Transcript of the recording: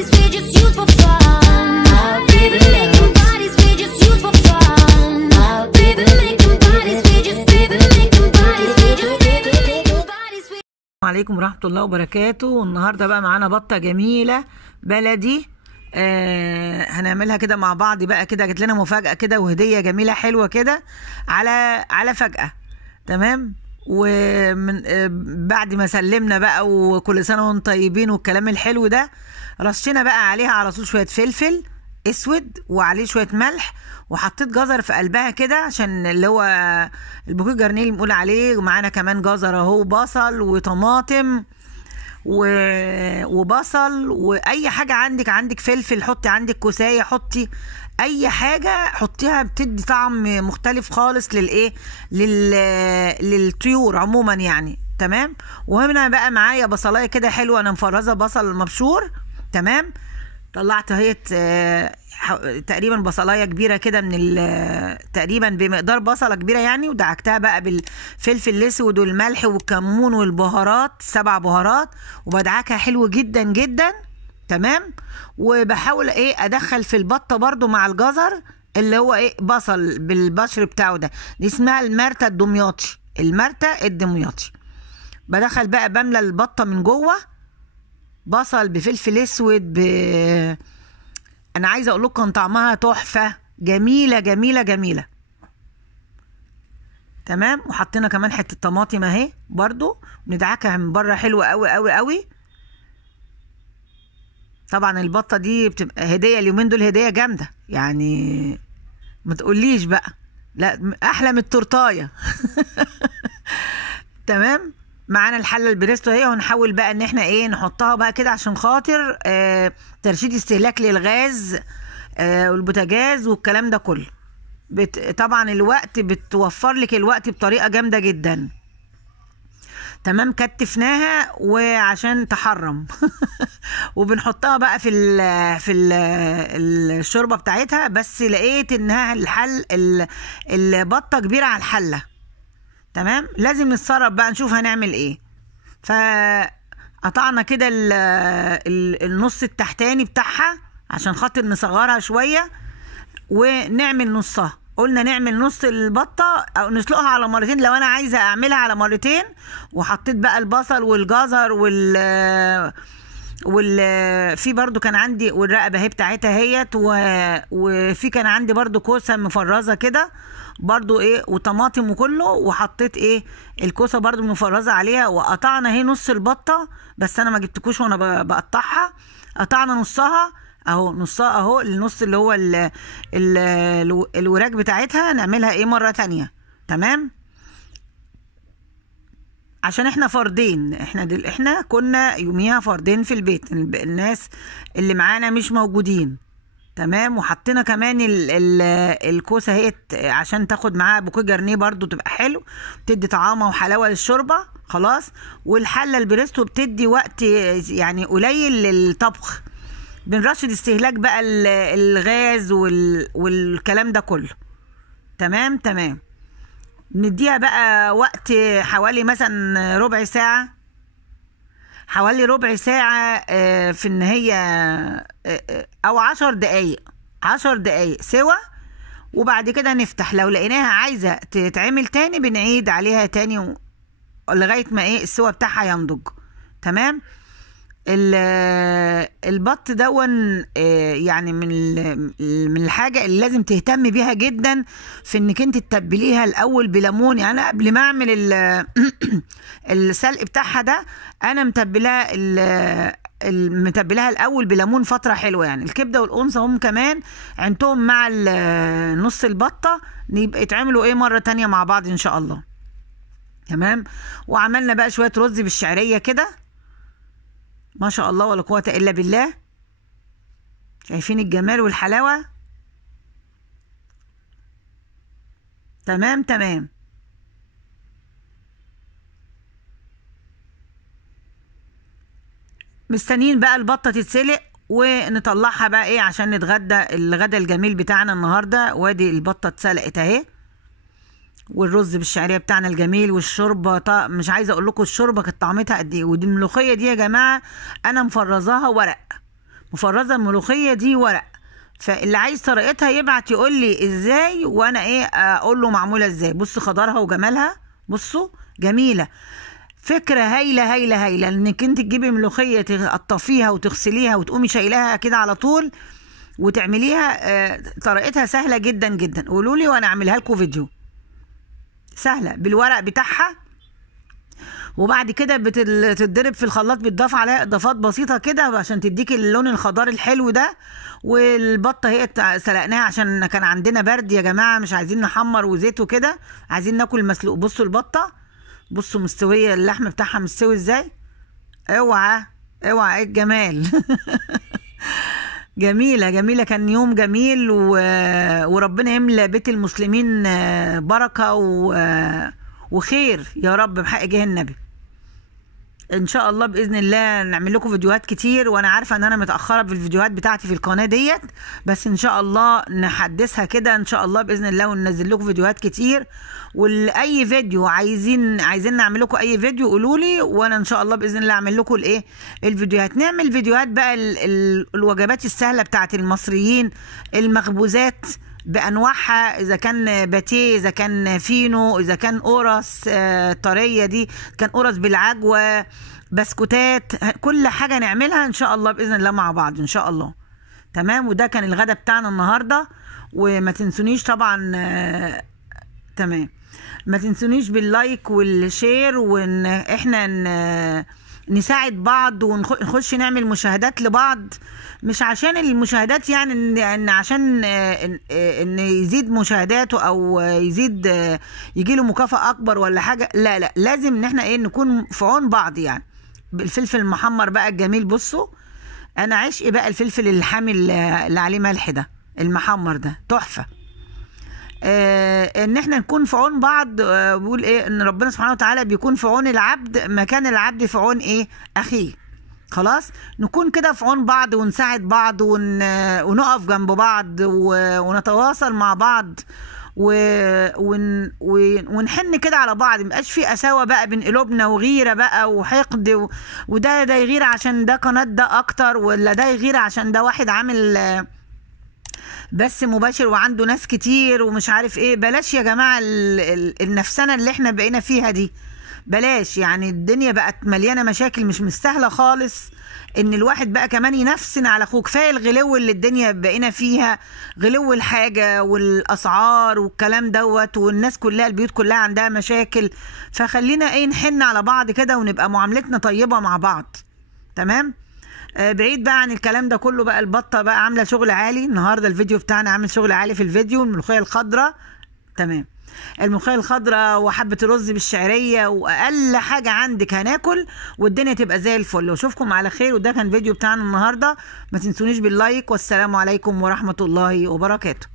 bodies we just use for fun. Baby, making bodies we just use for fun. Baby, making bodies we just, baby, making bodies we just, baby, making bodies we. السلام عليكم ورحمة الله وبركاته. والنهارده بقى معانا بطة جميلة بلدي، هنعملها كده مع بعض بقى كده. جت لنا مفاجأة كده وهدية جميلة حلوة كده على فجأة. تمام. ومن بعد ما سلمنا بقى وكل سنة وانتم طيبين والكلام الحلو ده، رشينا بقى عليها على طول شوية فلفل اسود وعليه شوية ملح، وحطيت جزر في قلبها كده عشان اللي هو البوكيه جرنيه اللي بنقول عليه. ومعانا كمان جزر اهو، بصل وطماطم وبصل واي حاجه عندك فلفل حطي، عندك كوسايه حطي، اي حاجه حطيها بتدي طعم مختلف خالص للطيور عموما يعني. تمام. وهنا بقى معايا بصلايه كده حلوه، انا مفرزه بصل مبشور. تمام. طلعت اهي تقريبا بصلايه كبيره كده من تقريبا بمقدار بصله كبيره يعني، ودعكتها بقى بالفلفل الاسود والملح والكمون والبهارات، 7 بهارات، وبدعكها حلو جدا جدا. تمام. وبحاول ادخل في البطه برضو مع الجزر اللي هو بصل بالبشر بتاعه ده. دي اسمها المرتة الدمياطي، المرتة الدمياطي. بدخل بقى بملى البطه من جوه بصل بفلفل اسود انا عايزه اقول لكم طعمها تحفه، جميله جميله جميله. تمام. وحطينا كمان حته طماطم اهي برضو، ندعكها من بره حلوه قوي قوي قوي. طبعا البطه دي بتبقى هديه اليومين دول، هديه جامده يعني، ما تقوليش بقى، لا احلى من التورتايه. تمام. معانا الحله البريستو اهي، ونحاول بقى ان احنا نحطها بقى كده عشان خاطر ترشيد استهلاك للغاز والبوتاجاز والكلام ده كله. طبعا الوقت بتوفر لك الوقت بطريقه جامده جدا. تمام. كتفناها وعشان تحرم. وبنحطها بقى في الشوربه بتاعتها، بس لقيت انها البطه كبيره على الحله. تمام. لازم نتصرف بقى نشوف هنعمل ايه. فقطعنا كده النص التحتاني بتاعها عشان خاطر نصغرها شويه ونعمل نصها. قلنا نعمل نص البطه او نسلقها على مرتين لو انا عايزه اعملها على مرتين. وحطيت بقى البصل والجزر في برضو كان عندي والرقبه اهي بتاعتها اهيت، وفي كان عندي برضو كوسه مفرزه كده برضو وطماطم وكله. وحطيت الكوسه برضو مفرزه عليها. وقطعنا اهي نص البطه، بس انا ما جبتكوش وانا بقطعها. قطعنا نصها اهو النص اللي هو الوراك بتاعتها نعملها مره تانية. تمام. عشان احنا فردين، احنا كنا يوميها فردين في البيت، الناس اللي معانا مش موجودين. تمام. وحطينا كمان الكوسه اهي عشان تاخد معاها بوكيه جرنيه برضو تبقى حلو، بتدي طعامه وحلاوه للشوربه. خلاص. والحله البريستو بتدي وقت يعني قليل للطبخ، بنرشد استهلاك بقى الغاز والكلام ده كله. تمام. تمام. نديها بقى وقت حوالي مثلا ربع ساعة، حوالي ربع ساعة في ان هي او 10 دقايق سوا. وبعد كده نفتح، لو لقيناها عايزة تتعمل تاني بنعيد عليها تاني لغاية ما السوا بتاعها ينضج. تمام. البط دون يعني من الحاجه اللي لازم تهتم بيها جدا، في انك انت تتبليها الاول بليمون. يعني انا قبل ما اعمل السلق بتاعها ده انا متبلاها الاول بليمون فتره حلوه. يعني الكبده والانثى هم كمان عندهم مع نص البطه يبقى يتعملوا مره تانية مع بعض ان شاء الله. تمام. وعملنا بقى شويه رز بالشعريه كده، ما شاء الله ولا قوة إلا بالله. شايفين الجمال والحلاوة. تمام. تمام. مستنيين بقى البطة تتسلق ونطلعها بقى عشان نتغدى الغدا الجميل بتاعنا النهاردة. وادي البطة اتسلقت اهي، والرز بالشعريه بتاعنا الجميل، والشوربه مش عايزه اقول لكم الشوربه كانت طعمتها قد ايه. ودي الملوخيه دي يا جماعه انا مفرزاها ورق، مفرزه الملوخيه دي ورق، فاللي عايز طريقتها يبعت يقول لي ازاي وانا ايه اقول له معموله ازاي. بصوا خضارها وجمالها، بصوا جميله. فكره هايله هايله هايله انك انت تجيبي ملوخيه تقطفيها وتغسليها وتقومي شايلاها كده على طول وتعمليها. طريقتها سهله جدا جدا. قولوا لي وانا اعملها لكم فيديو. سهله بالورق بتاعها، وبعد كده بتتضرب في الخلاط، بتضاف عليها اضافات بسيطه كده عشان تديكي اللون الخضار الحلو ده. والبطه هي سلقناها عشان كان عندنا برد يا جماعه، مش عايزين نحمر وزيت وكده، عايزين ناكل مسلوق. بصوا البطه، بصوا مستويه، اللحم بتاعها مستوي ازاي. اوعى اوعى، ايه الجمال. جميله جميله. كان يوم جميل وربنا يملى بيت المسلمين بركه وخير يا رب بحق جه النبي. ان شاء الله باذن الله نعمل لكم فيديوهات كتير، وانا عارفه ان انا متاخره في الفيديوهات بتاعتي في القناه ديت، بس ان شاء الله نحدثها كده ان شاء الله باذن الله وننزل لكم فيديوهات كتير. واي فيديو عايزين نعمل لكم اي فيديو قولوا لي، وانا ان شاء الله باذن الله اعمل لكم الايه الفيديوهات. نعمل فيديوهات بقى الوجبات السهله بتاعت المصريين، المخبوزات بانواعها، اذا كان باتيه، اذا كان فينو، اذا كان قرص طريه دي، كان قرص بالعجوه، بسكوتات، كل حاجه نعملها ان شاء الله باذن الله مع بعض ان شاء الله. تمام. وده كان الغدا بتاعنا النهارده. وما تنسونيش طبعا تمام، ما تنسونيش باللايك والشير، وان احنا نساعد بعض ونخش نعمل مشاهدات لبعض، مش عشان المشاهدات يعني ان عشان ان يزيد مشاهداته او يزيد يجيله مكافأة اكبر ولا حاجة. لا لا، لازم ان احنا نكون في عون بعض يعني. بالفلفل المحمر بقى الجميل، بصوا انا عشقي بقى الفلفل الحامي اللي عليه ملح ده، المحمر ده تحفة. ان احنا نكون في عون بعض. بيقول ان ربنا سبحانه وتعالى بيكون في عون العبد ما كان العبد في عون اخيه. خلاص، نكون كده في عون بعض ونساعد بعض ونقف جنب بعض ونتواصل مع بعض ونحن كده على بعض. مبقاش في قساوه بقى بين قلوبنا وغيره بقى وحقد وده يغير عشان ده قناه ده اكتر، ولا ده يغير عشان ده واحد عامل بس مباشر وعنده ناس كتير ومش عارف ايه. بلاش يا جماعة النفسنة اللي احنا بقينا فيها دي، بلاش. يعني الدنيا بقت مليانة مشاكل مش مستاهلة خالص ان الواحد بقى كمان ينفسن على اخوه. كفاية الغلو اللي الدنيا بقينا فيها، غلو الحاجة والاسعار والكلام دوت، والناس كلها البيوت كلها عندها مشاكل. فخلينا نحن على بعض كده ونبقى معاملتنا طيبة مع بعض. تمام. بعيد بقى عن الكلام ده كله بقى. البطه بقى عامله شغل عالي النهارده، الفيديو بتاعنا عامل شغل عالي في الفيديو. الملوخيه الخضراء، تمام، الملوخيه الخضراء وحبه الرز بالشعريه، واقل حاجه عندك هناكل والدنيا تبقى زي الفل. واشوفكم على خير. وده كان فيديو بتاعنا النهارده. ما تنسونيش باللايك، والسلام عليكم ورحمه الله وبركاته.